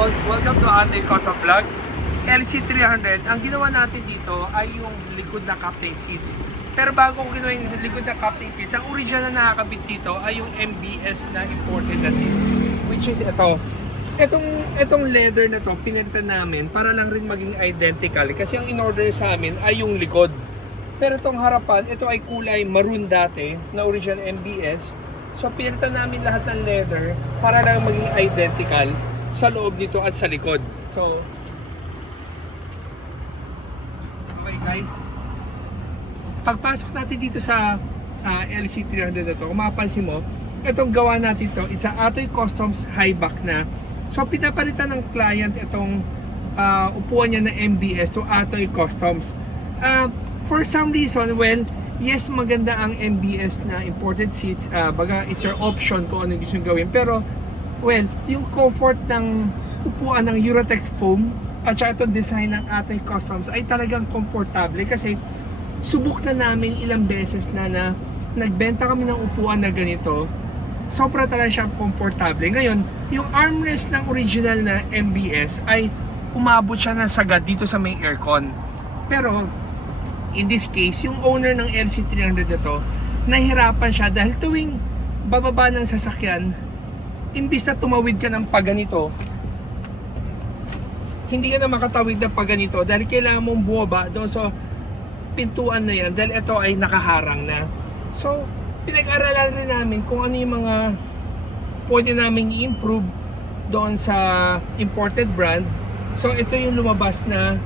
Welcome to Ate Cosa Vlog. LC300, ang ginawa natin dito ay yung likod na captain seats. Pero bago ko ginawa yung likod na captain seats, ang original na nakakabit dito ay yung MBS na imported na seats. Which is ito. Itong leather na to, pinalitan namin para lang rin maging identical. Kasi ang in-order sa amin ay yung likod. Pero itong harapan, ito ay kulay maroon dati na original MBS. So pinalitan namin lahat ng leather para lang maging identical sa loob nito at sa likod. So, okay guys, pagpasok natin dito sa LC300 na to, kung mapapansin mo, itong gawa natin to, it's a Atoy Customs high back na. So pinapalitan ng client itong upuan niya na MBS to Atoy Customs. For some reason, well, yes, maganda ang MBS na imported seats. Baga, it's your option kung ano gusto nyo gawin. Pero, well, yung comfort ng upuan ng Eurotex foam at saka itong design ng Atoy Customs ay talagang komportable kasi subok na namin ilang beses na nagbenta kami ng upuan na ganito. Sobra talaga siyang komportable. Ngayon, yung armrest ng original na MBS ay umabot siya ng sagad dito sa may aircon. Pero, in this case, yung owner ng LC300 na to, nahirapan siya dahil tuwing bababa ng sasakyan, imbis na tumawid ka ng paganito, hindi ka na makatawid ng paganito dahil kailangan mong bumaba doon sa pintuan na yan dahil ito ay nakaharang na. So, pinag-aralan rin namin kung ano yung mga pwede namin i-improve doon sa imported brand. So, ito yung lumabas na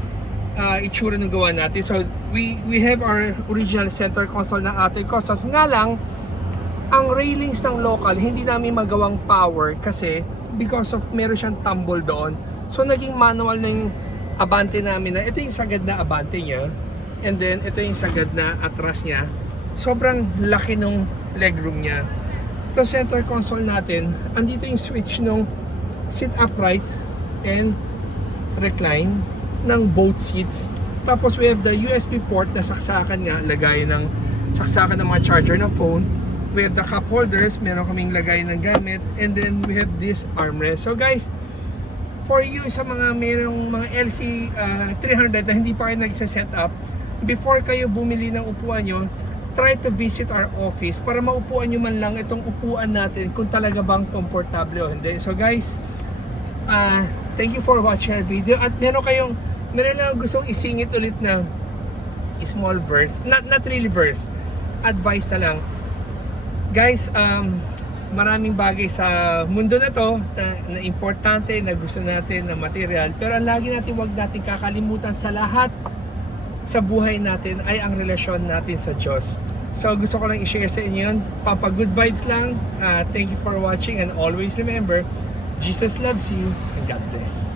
itsura ng gawa natin. So, we have our original center console na Atoy Customs. Nga lang, ang railings ng local, hindi namin magawang power kasi because of meron siyang tumble doon. So, naging manual na yung abante namin na ito yung sagad na abante niya. And then, ito yung sagad na atras niya. Sobrang laki nung legroom niya. Ito center console natin, andito yung switch nung sit upright and recline ng both seats. Tapos, we have the USB port na saksakan nga, lagay ng saksakan ng mga charger ng phone. We have the cup holders, meron kaming lagay ng gamit, and then we have this armrest. So guys, for you sa mga merong mga LC 300 na hindi pa kayo nagsa-set up, before kayo bumili ng upuan nyo, try to visit our office para maupuan nyo man lang itong upuan natin kung talaga bang komportable o hindi. So guys, thank you for watching our video. At meron lang gustong isingit ulit na small verse, not really verse, advice na lang. Guys, maraming bagay sa mundo na to na importante, na gusto natin na material. Pero ang lagi natin, wag natin kakalimutan sa lahat sa buhay natin ay ang relasyon natin sa Diyos. So gusto ko lang i-share sa inyo yun. Good vibes lang. Thank you for watching and always remember, Jesus loves you and God bless.